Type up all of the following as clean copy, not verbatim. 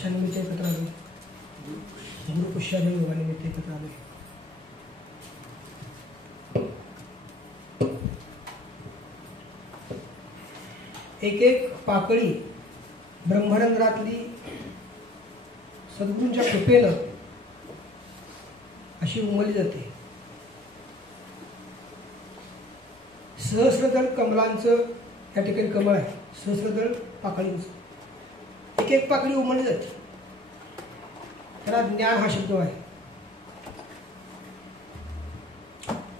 कशानिमित्त एकत्र आलो? गुरुपुष्याने योगानिमित्त एकत्र आलो. एक एक पाकळी ब्रह्मरंध्रातली सद्गुरूंच्या कृपेनं अशी उमलली जाते. सहस्रदळ कमलांचं या ठिकाणी कमळ आहे. सहस्रदळ पाकळींचं एक एक पाकळी उमलली जाते. त्याला ज्ञान हा शब्द आहे.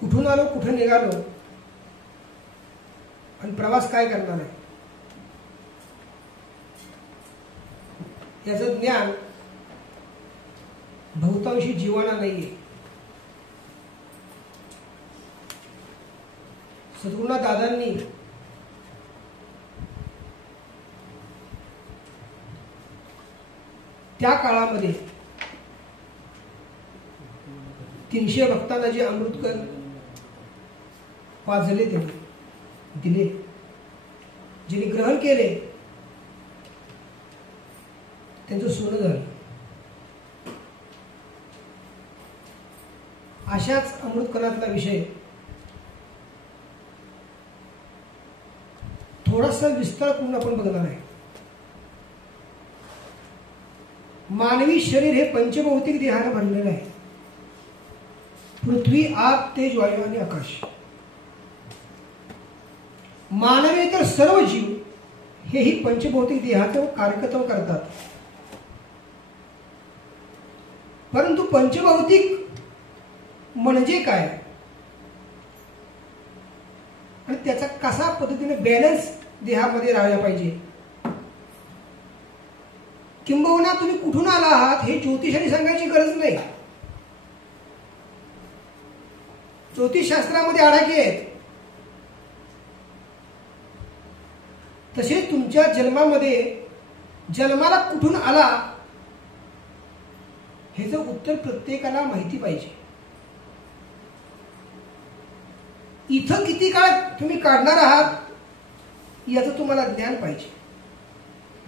कुठून आलो, कुठे निघालो आणि प्रवास काय करणार आहे याचं ज्ञान बहुतांशी जीवाना नाहीये. सद्गुरुनाथ दादांनी त्या काळामध्ये 300 भक्तांना जे अमृतकर वाजले त्यांनी दिले, ज्यांनी ग्रहण केले त्यांचं सोनं झालं. अशाच अमृतकणातला विषय थोडासा विस्तार करून आपण बघणार आहे. मानवी शरीर हे पंचभौतिक देहाने भरलेलं आहे. पृथ्वी, आग, तेज, वायू आणि आकाश. मानवेतर सर्व जीव हेही पंचभौतिक देहाचं कार्यकर्तव्य करतात. परंतु पंचभौतिक म्हणजे काय आणि त्याचा कसा पद्धतीने बॅलन्स देहामध्ये राहायला पाहिजे, किंबहुना तुम्ही कुठून आला आहात हे ज्योतिषाने सांगायची गरज नाही. ज्योतिषशास्त्रामध्ये आडाखे आहेत. तसे तुमच्या जन्मामध्ये जन्माला कुठून आला ह्याचं उत्तर प्रत्येकाला माहिती पाहिजे. इथं किती काळ तुम्ही काढणार आहात याचं तुम्हाला ज्ञान पाहिजे.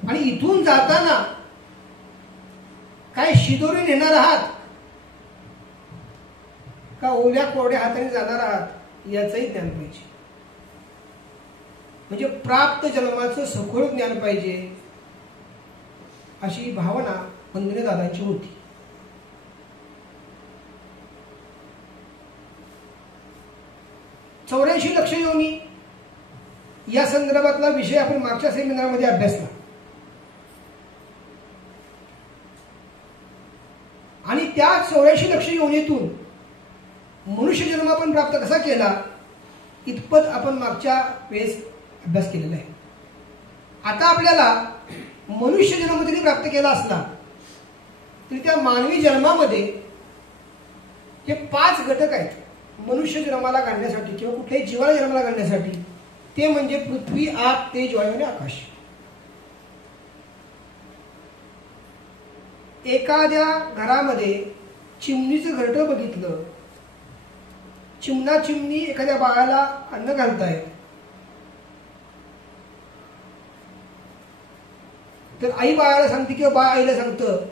आणि इथून जाताना काय शिदोरी नेणार आहात का ओल्या कोरड्या हाताने जाणार आहात याचंही ज्ञान पाहिजे. म्हणजे प्राप्त जन्माचं सखोल ज्ञान पाहिजे अशी भावना वंदनीय दादांची होती. चौऱ्याऐंशी लक्ष योनी या संदर्भातला विषय आपण मागच्या सेमिनारमध्ये अभ्यासला. आणि त्या 84 लक्ष योनीतून मनुष्य जन्म आपण प्राप्त कसा केला इतपत आपण मागच्या वेळेस अभ्यास केलेला आहे. आता आपल्याला मनुष्य जन्म जरी प्राप्त केला असला तरी त्या मानवी जन्मामध्ये जे 5 घटक आहेत मनुष्य जन्माला घालण्यासाठी किंवा कुठल्याही जीवाला जन्माला घालण्यासाठी, ते म्हणजे पृथ्वी, आग, तेज, वायू आणि आकाश. एखाद्या घरामध्ये चिमणीचं घरटं बघितलं, चिमणा चिमणी एखाद्या बाळाला अन्न घालतायत, तर आई बाळाला सांगते किंवा बाळ आईला सांगतं,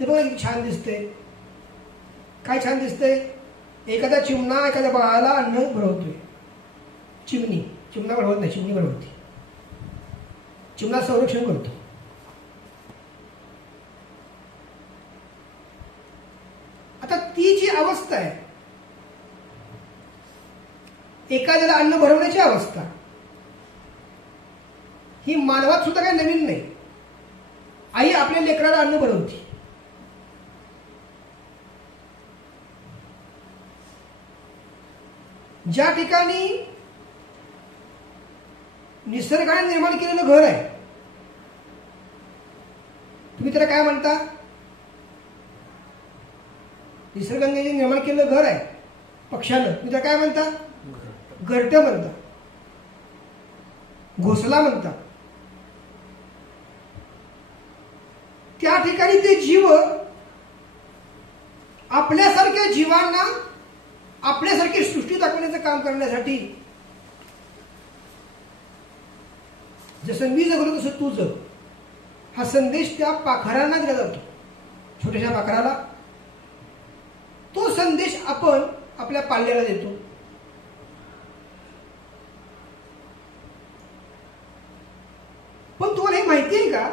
ते बघा किती छान दिसतंय. काय छान दिसतंय? एखादा चिमणा एखाद्या बाळाला अन्न भरवतोय. चिमणा भरवत नाही, चिमणी भरवते. चिमणा संरक्षण करतो. आता ती जी अवस्था आहे एखाद्याला अन्न भरवण्याची अवस्था, ही मानवात सुद्धा काही नवीन नाही. आई आपल्या लेकराला अन्न भरवते. ज्या ठिकाणी निसर्गाने निर्माण केलेलं घर आहे, तुम्ही त्याला काय म्हणता? निसर्गाने निर्माण केलेलं घर आहे पक्ष्यानं, तुम्ही त्याला काय म्हणता? घरटं म्हणता, घोसला म्हणता. त्या ठिकाणी ते जीव आपल्यासारख्या जीवांना आपल्यासारखी सृष्टी दाखवण्याचं काम करण्यासाठी, जसं मी जगलो तसं तू जग, हा संदेश त्या पाखरांना दिला जातो, छोट्याशा पाखराला. तो संदेश आपण आपल्या पाल्याला देतो. पण तुम्हाला हे माहिती आहे का,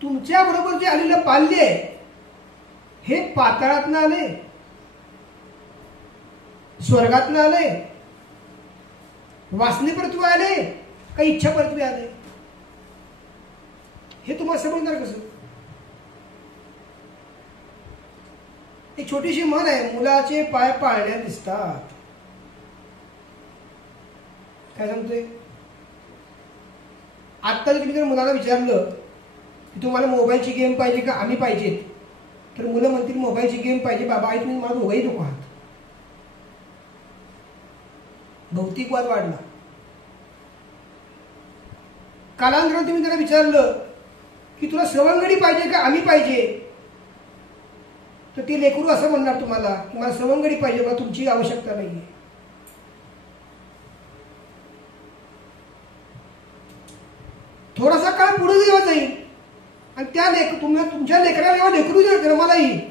तुमच्या बरोबर जे आलेलं पाल्य आहे हे पाताळातनं आले, स्वर्गातनं आले, वासने परत्वे आले, का इच्छा परत्वे आले? हे तुम्हाला समजणार कसं? एक छोटीशी म्हण आहे, मुलाचे पाय पाळण्यात दिसतात. काय सांगतोय? आता तुम्ही जर मुलाला विचारलं की तुम्हाला मोबाईलची गेम पाहिजे का आम्ही पाहिजेत, तर मुलं म्हणतील मोबाईलची गेम पाहिजे बाबा, आई तुम्ही मला दोघंही नको आहात. भौतिकवाद वाढला. कालांतराने तुम्ही त्याला विचारलं की तुला सवंगडी पाहिजे का आम्ही पाहिजे, तर ते लेकरू असं म्हणणार तुम्हाला की मला सवंगडी पाहिजे, मला तुमची आवश्यकता नाहीये. थोडासा काळ पुढे जेव्हा जाईल आणि त्या तुमच्या लेकराला जेव्हा लेकरू जन्माला येईल,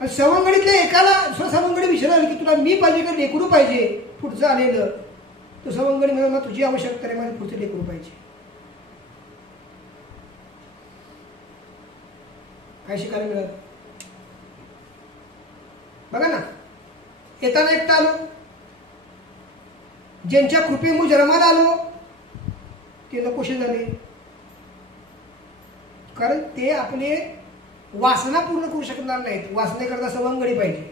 सवंगडीतल्या एकाला सवंगडी विचाराल की तुला मी पाहिजे का लेकरू पाहिजे, पुढचं आलेलं तो सवंगडी म्हणून मला तुझी आवश्यकता आहे, मला पुढचं लेकरू पाहिजे. काय शिकायला मिळालं? बघा ना, येताना एकटा आलो, ज्यांच्या कृपेमुळे जन्माला आलो ते नकोशे झाले, कारण ते आपले वासना पूर्ण करू शकणार नाहीत. वासनेकरता सवंगडी पाहिजे.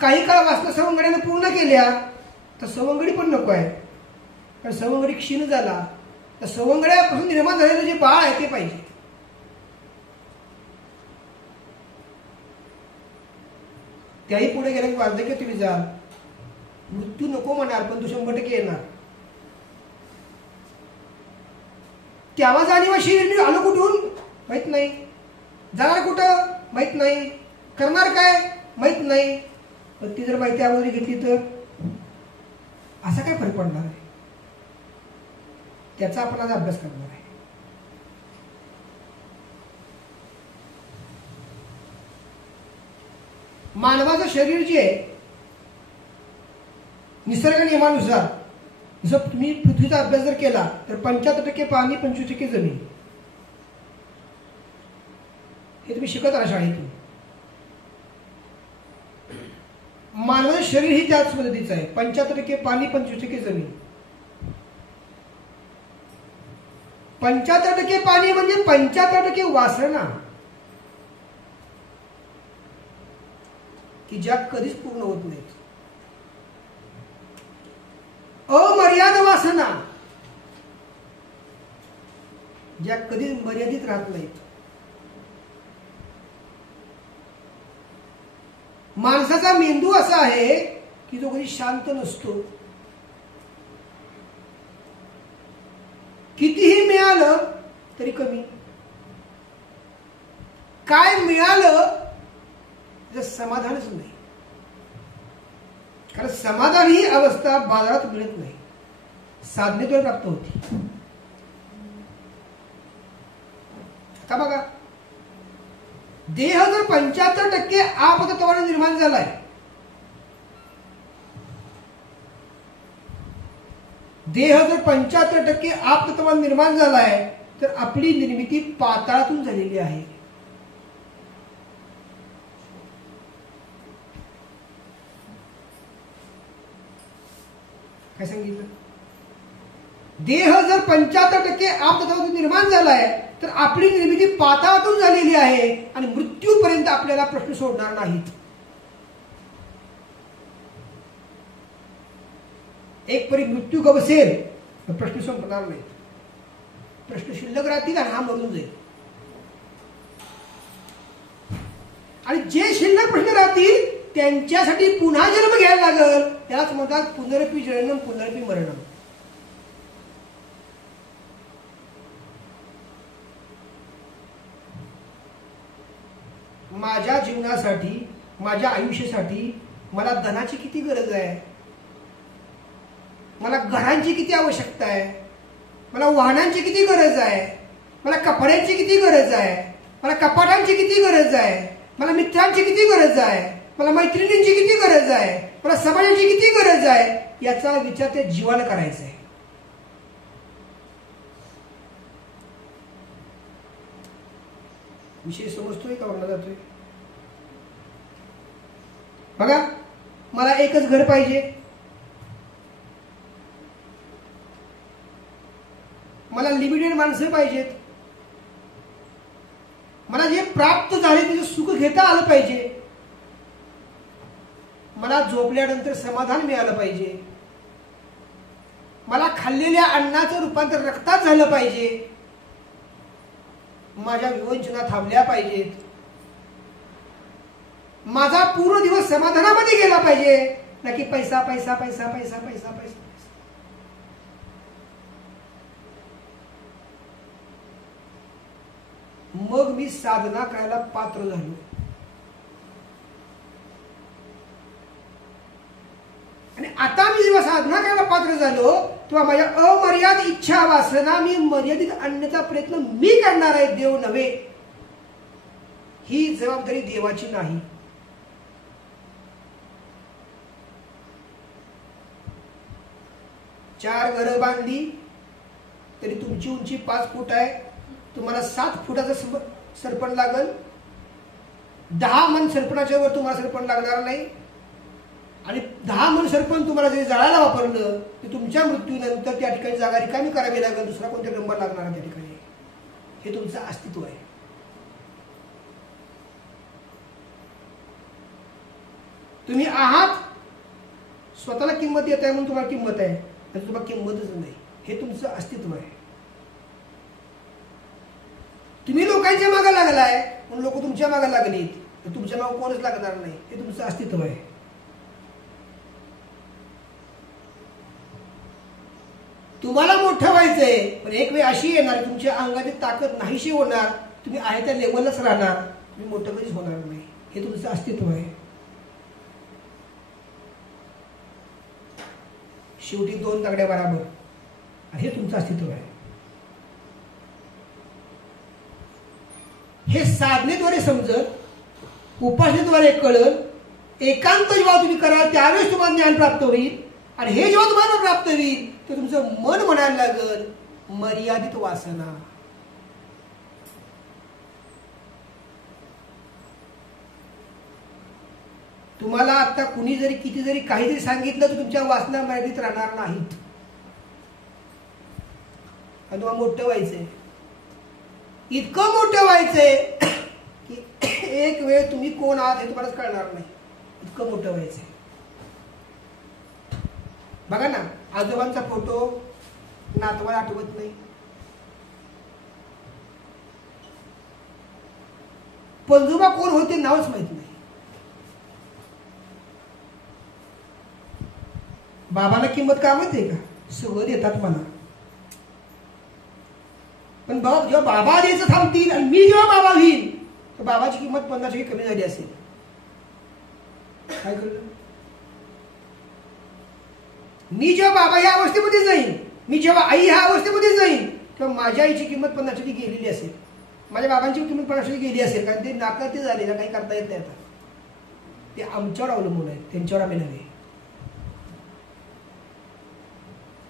काही काळ वासना सवंगडीने पूर्ण केल्या तर सवंगडी पण नको आहे, कारण सवंगडी क्षीण झाला, तर सवंगड्यापासून निर्माण झालेलं जे बाळ आहे ते पाहिजे. त्याही पुढे गेलं की वार्धक्य तुम्ही जाल, मृत्यू नको म्हणाल पण तो 100% येणार. तेव्हा जाणीव अशी आलो कुठून माहित नाही, जाणार कुठं माहित नाही, करणार काय माहित नाही. पण ती जर माहिती अगोदर घेतली तर असा काय फरक पडणार आहे, त्याचा आपण आज अभ्यास करणार आहे. मानवाचं शरीर जे आहे निसर्ग नियमानुसार, जर तुम्ही पृथ्वीचा अभ्यास जर केला तर 75% पाणी 25% जमीन, हे तुम्ही शिकत आहात शाळेतून. मानवाचं शरीर ही त्याच पद्धतीचं आहे, 75% पाणी 25% जमीन. 75% पाणी म्हणजे 75% वासना की ज्या कधीच पूर्ण होत नाहीत. अमर्याद वासना ज्या कधीच मर्यादित राहत नाहीत. माणसाचा मेंदू असा आहे की जो कधी शांत नसतो. कितीही मिळालं तरी कमी, काय मिळालं तर समाधानच नाही, कारण समाधान ही अवस्था बाजारात मिळत नाही, साधनेद्वारे प्राप्त होती. आता बघा, देह जर 75% आपतत्वाने निर्माण झालाय, देह जर 75% आपतत्वाने निर्माण झालाय, तर आपली निर्मिती पाताळातून झालेली आहे. काय सांगितलं? देह जर 75% आपतत्वातून निर्माण झालाय, तर आपली निर्मिती पाताळातून झालेली आहे आणि मृत्यूपर्यंत आपल्याला प्रश्न सोडणार नाहीत. एक परी मृत्यू गवसेल तर प्रश्न संपणार नाहीत, प्रश्न शिल्लक राहतील आणि हा मरून जाईल. आणि जे शिल्लक प्रश्न राहतील त्यांच्यासाठी पुन्हा जन्म घ्यायला लागल, त्याच म्हणतात पुनरपी जननम पुनरपी मरणम. माझ्या जीवनासाठी, माझ्या आयुष्यासाठी मला धनाची किती गरज आहे, मला घरांची किती आवश्यकता आहे, मला वाहनांची किती गरज आहे, मला कपड्यांची किती गरज आहे, मला कपाटांची किती गरज आहे, मला मित्रांची किती गरज आहे, मला मैत्रिणींची किती गरज आहे, मला समाजाची किती गरज आहे, याचा विचार त्या जीवाला करायचा आहे. विषय समजतोय का म्हणला जातोय? बघा, मला एकच घर पाहिजे, मला लिमिटेड माणसं पाहिजेत, मला जे प्राप्त झाले त्याचं सुख घेता आलं पाहिजे, मला झोपल्यानंतर समाधान मिळालं पाहिजे, मला खाल्लेल्या अन्नाचं रूपांतर रक्तात झालं पाहिजे, माझ्या विवंचना थांबल्या पाहिजेत, माझा पूर्ण दिवस समाधानामध्ये गेला पाहिजे, ना की पैसा पैसा पैसा पैसा पैसा पैसा. मग मी साधना करायला पात्र झालो. आणि आता मी जेव्हा साधना करायला पात्र झालो तेव्हा माझ्या अमर्यादित इच्छा वासना मी मर्यादित आणण्याचा प्रयत्न मी करणार आहे, देव नव्हे. ही जबाबदारी देवाची नाही. चार घरं बांधली तरी तुमची उंची 5 फूट आहे, तुम्हाला 7 फुटाचं सरपण लागल. 10 मन सरपणाच्या वर तुम्हाला सरपण लागणार नाही. आणि 10 मन सरपण तुम्हाला जरी जाळायला वापरलं तर तुमच्या मृत्यूनंतर त्या ठिकाणी जागा रिकामी करावी लागेल, दुसरा कोणता नंबर लागणार त्या ठिकाणी. हे तुमचं अस्तित्व आहे. तुम्ही आहात, स्वतःला किंमत देत आहे म्हणून तुम्हाला किंमत आहे, आणि तुम्हाला किंमतच नाही. हे तुमचं अस्तित्व आहे. तुम्ही लोकांच्या मागे लागलाय म्हणून लोक तुमच्या मागे लागलीत, तर तुमच्या मागे कोणच लागणार नाही. हे तुमचं अस्तित्व आहे. तुम्हाला मोठं व्हायचंय, पण एक वेळ अशी येणार तुमच्या अंगाची ताकद नाहीशी होणार, तुम्ही आहे त्या लेवललाच राहणार, तुम्ही मोठं कधीच होणार नाही. हे तुमचं अस्तित्व आहे. शेवटी 2 तगड्या बराबर, हे तुमचं अस्तित्व आहे. हे साधनेद्वारे समजत, उपासनेद्वारे कळत, एकांत जेव्हा तुम्ही कराल त्यावेळेस तुम्हाला ज्ञान प्राप्त होईल. आणि हे जेव्हा तुम्हाला प्राप्त होईल तर तुमचं मन म्हणायला लागल मर्यादित वासना. तुम्हाला आता कुणी जरी किती जरी काही जरी सांगितलं तर तुमच्या वासना मर्यादित राहणार नाहीत. आणि तुम्हाला मोठं व्हायचंय, इतकं मोठं व्हायचंय की एक वेळ तुम्ही कोण आहात हे तुम्हालाच कळणार नाही. इतकं मोठं व्हायचंय. बघा ना, आजोबांचा फोटो नातवाला आठवत नाही, पणजोबा कोण होते नावच माहित नाही. बाबाला किंमत का माहिती आहे का? सगळं देतात मला, पण जेव्हा बाबा द्यायचं थांबतील आणि मी जेव्हा बाबा होईल तर बाबाची किंमत 50% कमी झाली असेल. काय कळलं? मी जेव्हा बाबा ह्या अवस्थेमध्ये जाईन, मी जेव्हा आई ह्या अवस्थेमध्ये जाईन, तेव्हा माझ्या आईची किंमत 50% गेलेली असेल, माझ्या बाबांची किंमत 50% गेली असेल. कारण ते नाका ते झाले, काही करता येत नाही. आता ते आमच्यावर अवलंबून आहे, त्यांच्यावर आम्ही नव्हे.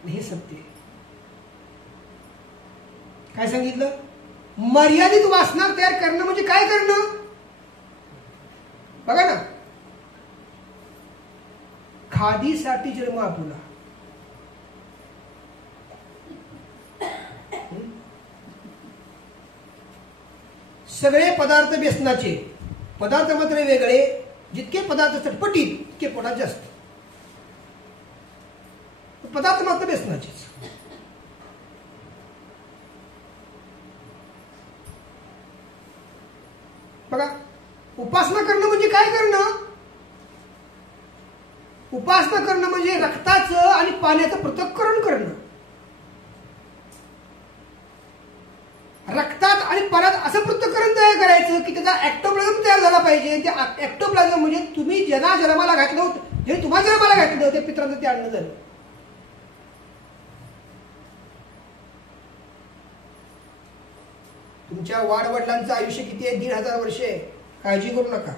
हे सत्य. काय सांगितलं? मर्यादित वासना तयार करणं म्हणजे काय करणं? बघा ना, खादीसाठी जन्म आपला, सगळे पदार्थ व्यसनाचे, पदार्थ मात्र वेगळे. जितके पदार्थ चटपटीत तितके पोटात जास्त, पदार्थ मात्र व्यसनाचेच. बघा, उपासना करणं म्हणजे काय करणं? उपासना करणं म्हणजे रक्ताचं आणि पाण्याचं पृथक्करण करणं. रक्तात आणि पाण्यात असं पृथक्करण तयार करायचं की त्याचा ॲक्टोप्लाझम तयार झाला पाहिजे. त्या ॲक्टोप्लाझम म्हणजे तुम्ही ज्यांना जन्माला घातलं होतं, जे तुम्हाला जन्माला घातलं त्या पित्रांचं ते अन्न झालं. तुमच्या वाडवडिलांचं आयुष्य किती आहे? 1500 वर्षे आहे. काळजी करू नका.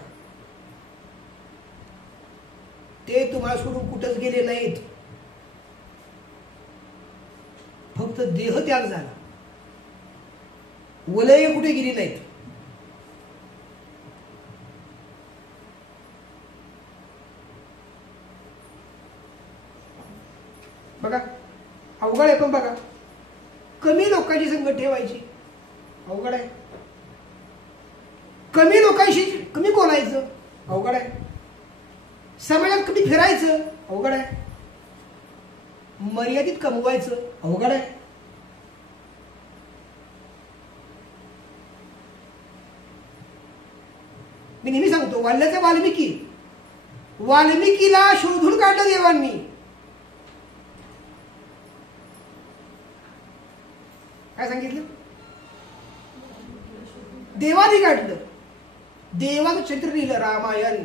ते तुम्हाला सोडून कुठंच गेले नाहीत. फक्त देह त्याग झाला, वलय कुठे गेली नाहीत. बघा अवघड आहे. पण बघा कमी लोकांची संगत ठेवायची अवघड आहे. कमी लोकांशी कमी बोलायचं अवघड आहे. समाजात कमी फिरायचं अवघड आहे. मर्यादित कमवायचं अवघड आहे. मी नेहमी सांगतो, वाल्याचा वाल्मिकीला शोधून काढलं देवांनी. काय सांगितलं? देवानी काढलं. देवाचं चरित्र लिहिलं रामायण.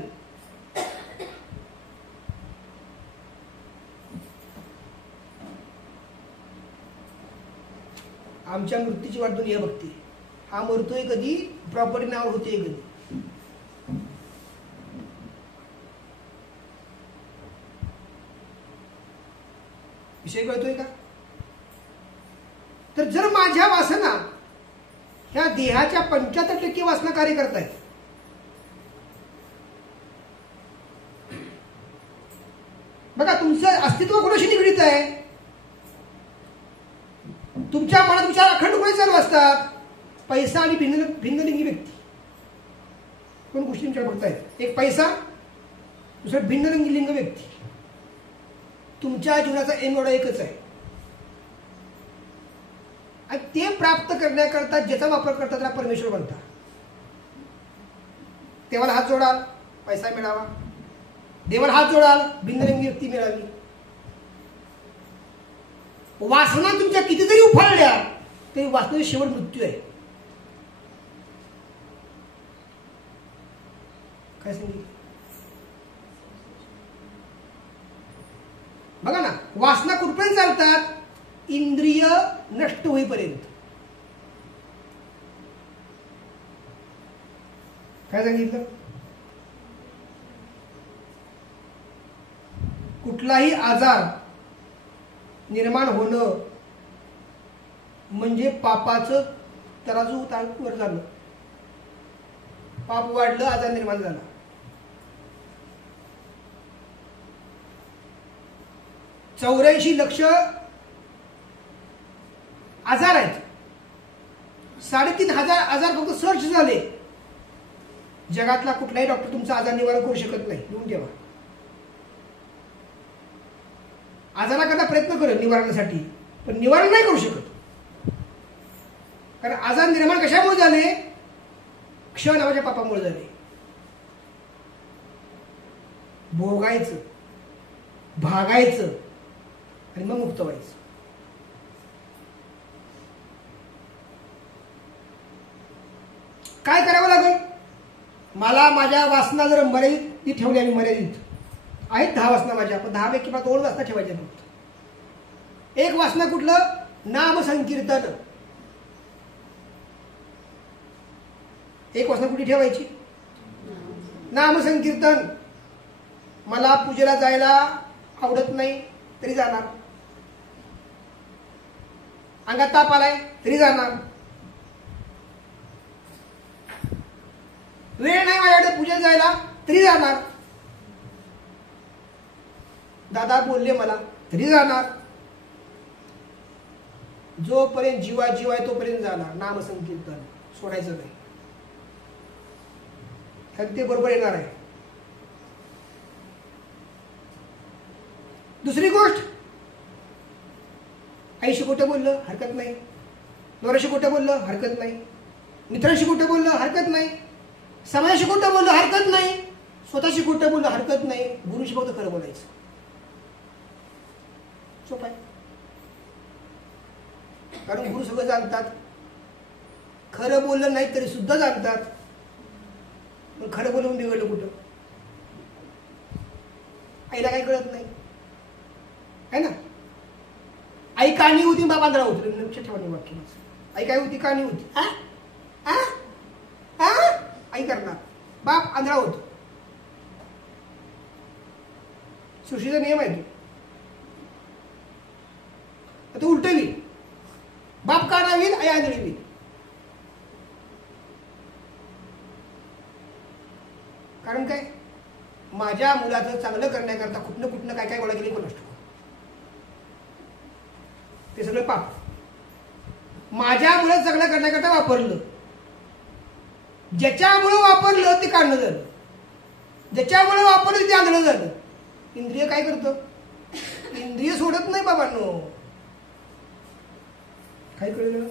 आमच्या मृत्यूची वाट दुनिया बघते. हा मरतोय कधी, प्रॉपर्टी नावावर होते कधी. विषय कळतोय का? तर जर माझ्या वासना ह्या देहाच्या 75% वासना कार्य करतायत, बघा तुमचं अस्तित्व कोणाशी निगडीत आहे? तुमच्या मनात विचार अखंड कोणी चालू असतात? पैसा आणि भिन्नलिंगी व्यक्ती. कोण गोष्टी तुमच्या बघतायत? एक पैसा, दुसरं भिन्नलिंगी लिंग व्यक्ती. तुमच्या जीवनाचा एम एकच आहे. आणि ते प्राप्त करण्याकरता ज्याचा वापर करता त्याला परमेश्वर म्हणतात. देवाला हात जोडाल पैसा मिळावा, देवाला हात जोडाल भिन्नलिंगी व्यक्ती मिळावी. वासना तुमच्या कितीतरी उफाळल्या तरी वासनेचा शेवट मृत्यू आहे. काय सांगितलं? बघा ना, वासना कुठपर्यंत चालतात? इंद्रिय नष्ट होईपर्यंत. काय सांगितलं? कुठलाही आजार निर्माण होणं म्हणजे पापाचं तराजू वर झालं. पाप वाढलं, आजार निर्माण झाला. चौऱ्याऐंशी लक्ष आजार आहेत. 3,500 आजार फक्त सर्च झाले. जगातला कुठलाही डॉक्टर तुमचा आजार निवारण करू शकत नाही. लिहून ठेवा. आजाराकरता प्रयत्न करेल निवारणासाठी, पण निवारण नाही करू शकत. कारण आजार निर्माण कशामुळे झाले? क्ष नावाच्या पापामुळे झाले. भोगायचं, भागायचं आणि मग मुक्त व्हायचं. काय करावं लागेल? मला माझ्या वासना जर मर्यादित ठेवल्या, मी मर्यादित आहेत 10 वासना माझ्या, पण 10 पैकी मला 2 वासना ठेवायच्या फक्त. एक वासना कुठलं? नाम संकीर्तन. एक वासना कुठे ठेवायची? नाम संकीर्तन. मला पूजेला जायला आवडत नाही तरी जाणार, अंगात ताप आलाय तरी जाणार, वेळ नाही माझ्याकडे पूजेला जायला तरी जाणार, दादा बोलले मला तरी जाणार. जोपर्यंत जीवा आहे तोपर्यंत जाणार. नाम संकीर्तन सोडायचं नाही. ते बरोबर येणार आहे. दुसरी गोष्ट, आईशी खोटं बोललं हरकत नाही, नवऱ्याशी खोटं बोललं हरकत नाही, मित्रांशी खोटं बोललं हरकत नाही, समाजाशी खोटं बोललं हरकत नाही, स्वतःशी खोटं बोललं हरकत नाही, गुरुशी फक्त खरं बोलायचं. सोपं आहे. कारण गुरु सगळं जाणतात. खरं बोललं नाही तरी सुद्धा जाणतात. पण खरं बोलून बिघडलं कुठं? आईला काही कळत नाही है ना. आई काणी होती, बाबा आंधळा होती. लक्ष ठेवा वाक्य. आई काय होती? काणी होती. बाप आंधळा होतो. सृष्टीचा नियम आहे तो. आता उलट होईल, बाप काना होईल, आई आंधळी होईल. कारण काय, माझ्या मुलाचं चांगलं करण्याकरता कुठनं काय काय गोळा केली कोण असतो, ते सगळं पाप माझ्या मुलाचं चांगलं करण्याकरता वापरलं. ज्याच्यामुळे वापरलं ते काढणं झालं, ज्याच्यामुळे वापरलं ते आंधळं झालं. इंद्रिय काय करतं, इंद्रिय सोडत नाही बाबांनो. काय कळलं,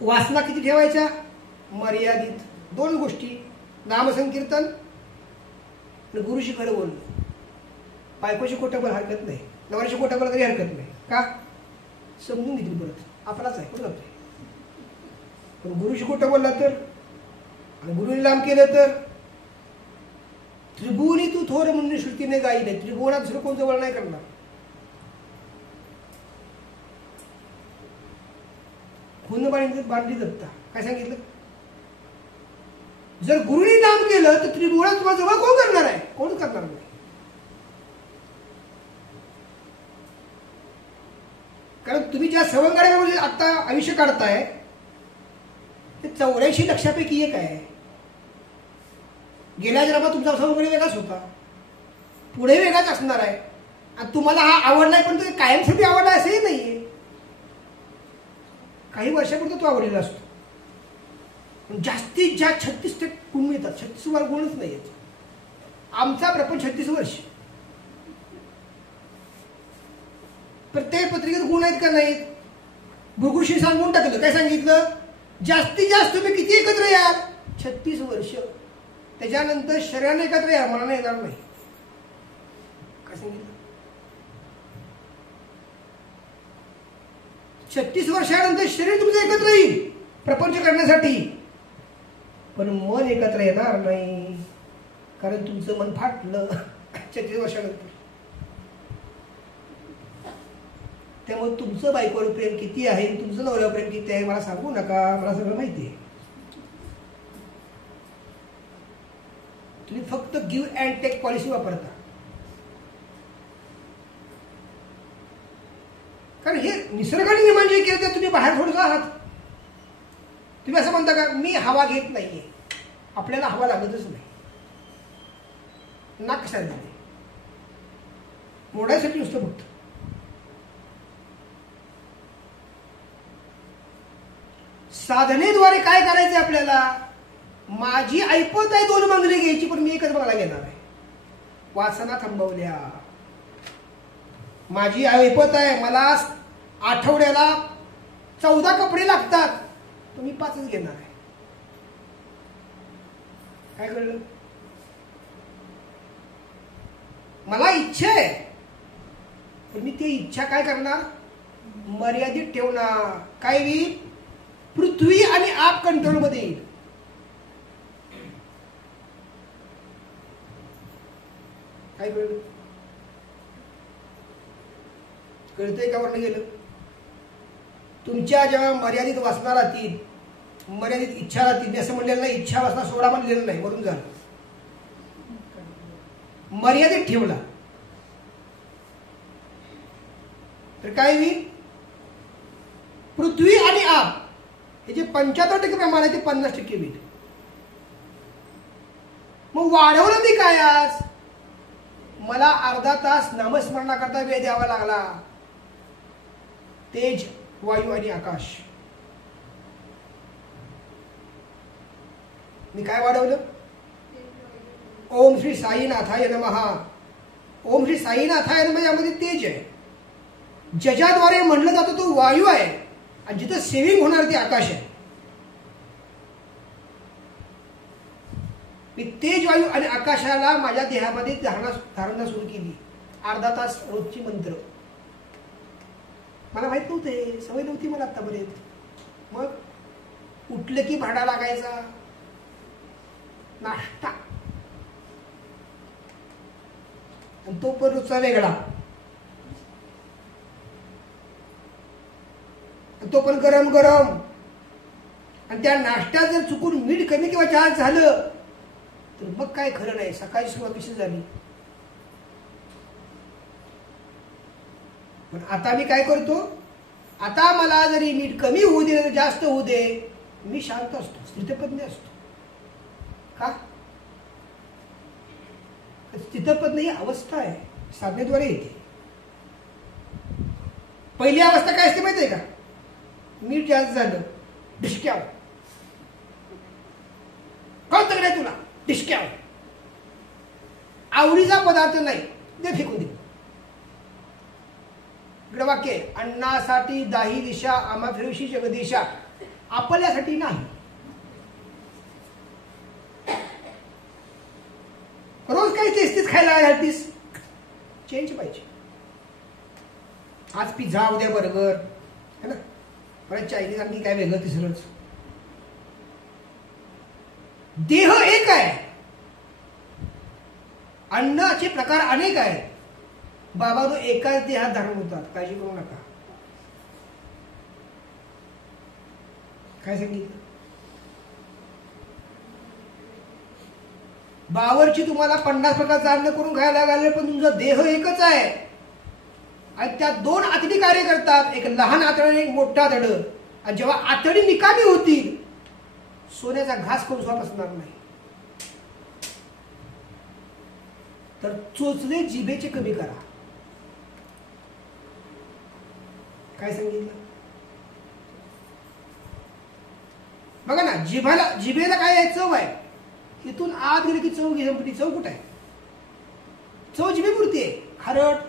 वासना किती ठेवायच्या, मर्यादित. दोन गोष्टी, नामसंकीर्तन आणि गुरुशी खरं बोलणं. बायकोशी खोटं बोल हरकत नाही, नवऱ्याशी खोटं बोल तरी हरकत नाही. का, समजून घेतील परत आपलाच आहे कोण जातोय. पण गुरुशी खोटं बोलला तर आणि गुरुने लांब केलं तर, त्रिभुवनी तू थोर म्हणून श्रुतीने गायले, त्रिभुवनात दुसरं कोण जवळ नाही करणार. खुन्न बांधली दत्ता काय सांगितलं, जर गुरुने लांब केलं तर त्रिभुवनात तुम्हाला जवळ कोण करणार आहे, कोण करणार नाही. कारण तुम्ही ज्या सवंगड्यामध्ये आता आयुष्य काढताय ते 84 लक्षापैकी एक आहे. गेल्या जन्मात तुमचा सवंगडी वेगळाच होता, पुढे वेगळाच असणार आहे. आणि तुम्हाला हा आवडलाय पण तो कायमस्वरूपी आवडला असंही नाहीये, काही वर्षापुरता तो आवडलेला असतो. पण जास्तीत जास्त 36 गुण मिळतात, 36 गुणच नाही येत. आमचा प्रपंच 36 वर्ष, प्रत्येक पत्रिकेत गुण आहेत का नाहीत. भृगुशी सांगून टाकलं, काय सांगितलं, जास्तीत जास्त तुम्ही किती एकत्र याल, 36 वर्ष. त्याच्यानंतर शरीराने एकत्र या, मनाने येणार नाही. काय सांगितलं, 36 वर्षानंतर शरीर तुमचं एकत्र येईल प्रपंच करण्यासाठी, पण मन एकत्र येणार नाही. कारण तुमचं मन फाटलं 36 वर्षानंतर. त्यामुळे तुमचं बायकोवर प्रेम किती आहे, तुमचं नवऱ्यावर प्रेम किती आहे मला सांगू नका, मला सगळं माहिती आहे. तुम्ही फक्त गिव्ह अँड टेक पॉलिसी वापरता. कारण हे निसर्गाने निर्माण जे केलं ते तुम्ही बाहेर थोडंसं आहात. तुम्ही असं म्हणता का, मी हवा घेत नाहीये, आपल्याला हवा लागतच नाही. नाक कशाला देते, मोडायसाठी नुसतं फक्त. साधनेद्वारे काय करायचंय आपल्याला, माझी ऐपत आहे 2 बंगले घ्यायची, पण मी एकच बंगला घेणार आहे. वासना थांबवल्या. माझी ऐपत आहे, मला आठवड्याला 14 कपडे लागतात, तर मी 5च घेणार आहे. काय कळलं, मला इच्छा आहे, पण मी ती इच्छा काय करणार, मर्यादित ठेवणार. काय होईल, पृथ्वी आणि आप कंट्रोलमध्ये येईल. काय कळलं, कळतंय का वर्ण गेलं. तुमच्या जेव्हा मर्यादित वासना राहतील, मर्यादित इच्छा राहतील, मी असं म्हणलेलं नाही इच्छा वासना सोडा म्हणलेलं नाही, वरून झालं, मर्यादित ठेवला तर काय होईल, पृथ्वी आणि आप हे जे 75% प्रमाण आहे ते 50% होईल. मग वाढवलं मी काय, आज मला अर्धा तास नामस्मरणाकरता वेळ द्यावा लागला. तेज, वायू आणि आकाश, मी काय वाढवलं, ओम श्री साईनाथाय नमः. ओम श्री साईनाथाय नमः यामध्ये तेज आहे, ज्याच्याद्वारे म्हणलं जातं तो वायू आहे, आणि जिथं सेविंग होणार ते आकाश आहे. मी तेज, वायू आणि आकाशाला माझ्या देहामध्ये धारणा सुरू केली. अर्धा तास रोजची मंत्र. मला माहित नव्हते, सवय नव्हती मला आतापर्यंत. मग उठलं की भाडा लागायचा, नाश्ता, आणि तो पण रोजचा वेगळा. तो पण गरम गरम, आणि त्या नाश्त्यात जर चुकून मीठ कमी किंवा जास्त झालं तर मग काय खरं नाही. सकाळी सुरुवात कशी झाली. पण आता मी काय करतो, आता मला जरी मीठ कमी होऊ दे जास्त होऊ दे, मी शांत असतो, स्थितप्रज्ञ असतो. का? स्थितप्रज्ञ ही अवस्था आहे, साधनेद्वारे येते. पहिली अवस्था काय असते माहितीये का? मीठ जास्त झालं, डिशक्याव. कळतं नाही तुला? डिशक्याव. आवडीचा पदार्थ नाही, ते फेकून दे. इकडे वाक्य, अन्नासाठी दाही दिशा, आम्हा फिरवशी जगदीशा, आपल्यासाठी नाही. रोज काही तेच खायला घालतीस, चेंज पाहिजे. आज पिझ्झा, उद्या बर्गर, है ना, परत चायनीज, आणखी काय वेगळं तिसरंच. देह एक आहे, अन्नाचे प्रकार अनेक आहेत. बाबांनो एकाच देहात धारण होतात, काळजी करू नका. काय सांगितलं? बावरची तुम्हाला 50 प्रकारचं अन्न करून खायला लागले, पण तुमचा देह एकच आहे. आणि त्या दोन आतडी कार्य करतात, एक लहान आतड आणि एक मोठा आतड. आणि जेव्हा आतडी निकामी होतील, सोन्याचा घास करून सुद्धा बसणार नाही. तर चोचले जिभेचे कमी करा. काय सांगितलं? बघा ना, जिभेला काय आहे? चव आहे. इथून आत गेले की चव संपली. चव कुठे आहे? चव जिभेपुरती आहे. खारट,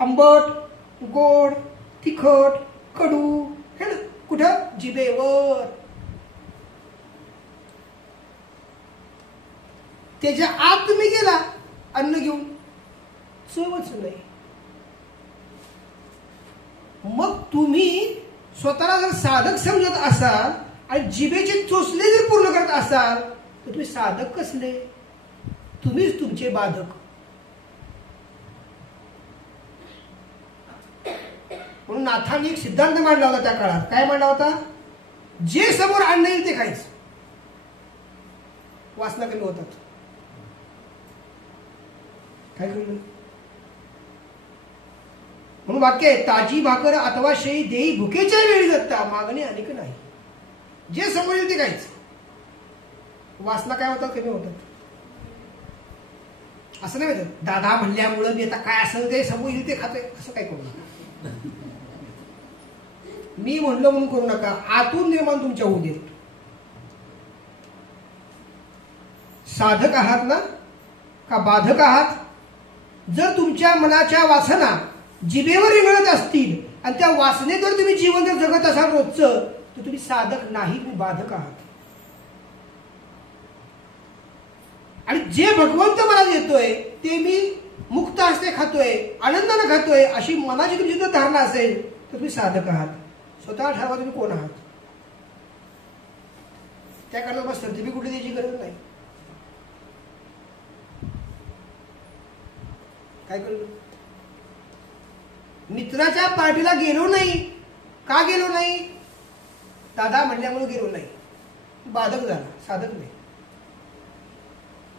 आंबट, गोड, तिखट, कडू, हे ना, कुठं? जिभेवर. त्याच्या आत तुम्ही गेला अन्न घेऊन, चवच नाही. मग तुम्ही स्वतःला जर साधक समजत असाल आणि जिभेचे चोचले जर पूर्ण करत असाल, तर तुम्ही साधक कसले? तुम्हीच तुमचे बाधक. म्हणून नाथांनी एक सिद्धांत मांडला होता त्या काळात. काय मांडला होता? जे समोर अन्न येईल ते खायचं, वासना कमी होतात. काय कळलं? म्हणून वाक्य आहे, ताजी भाकर अथवा शेई देई भुकेच्या वेळी दत्ता, मागणी अनेक नाही. जे समोर येईल ते खायचं, वासना काय होतात? कमी होतात. असं नाही माहिती दादा म्हणल्यामुळं मी आता काय असं ते समोर येईल ते खातोय, असं काय करू नका. मी म्हणलं म्हणून करू नका. आतून निर्माण तुमच्या होऊ देत. साधक आहात ना का बाधक आहात? जर तुमच्या मनाच्या वासना जिभेवर रेंगाळत असतील आणि त्या वासनेवर तुम्ही जीवन जर जगत असाल रोजचं, तर तुम्ही साधक नाही, तुम्ही बाधक आहात. आणि जे भगवंत मला देतोय ते मी मुक्त हस्ते खातोय, आनंदाने खातोय, अशी मनाची तुमची जर धारणा असेल तर तुम्ही साधक आहात. स्वतः ठरवा तुम्ही कोण आहात. त्या कारणाला सर्टिफिकेट कुठे द्यायची गरज नाही. काय कळलं? मित्राच्या पार्टीला गेलो नाही. का गेलो नाही? दादा म्हणल्यामुळे गेलो नाही. बाधक झाला, साधक नाही.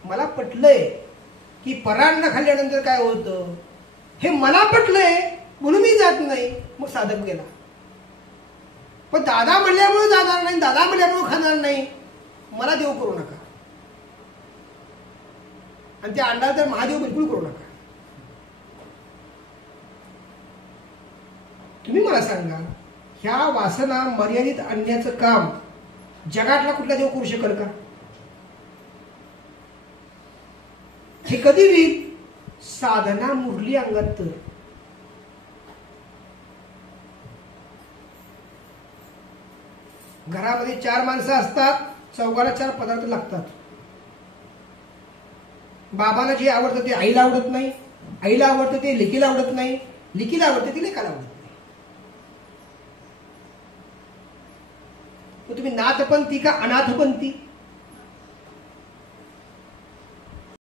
मला पटलंय की परान्न खाल्ल्यानंतर काय होतं हे मला पटलंय, म्हणून मी जात नाही, मग साधक गेला. पण दादा म्हणल्यामुळे जाणार नाही, दादा म्हणल्यामुळे खाणार नाही, मला देव करू नका. आणि त्या अंडा तर महादेव बिलकुल करू नका. तुम्ही मला सांगा, ह्या वासना मर्यादित आणण्याचं काम जगातला कुठला देव करू शकेल का? हे कधी होईल? साधना मुरली अंगात तर. घरामध्ये 4 माणसं असतात, चौघाला 4 पदार्थ लागतात. बाबाला जे आवडतं ते आईला आवडत नाही, आईला आवडतं ते लेकीला आवडत नाही, लेकीला आवडतं ते लेकाला आवडत नाही. तुम्ही नाथपंथी का अनाथपंथी?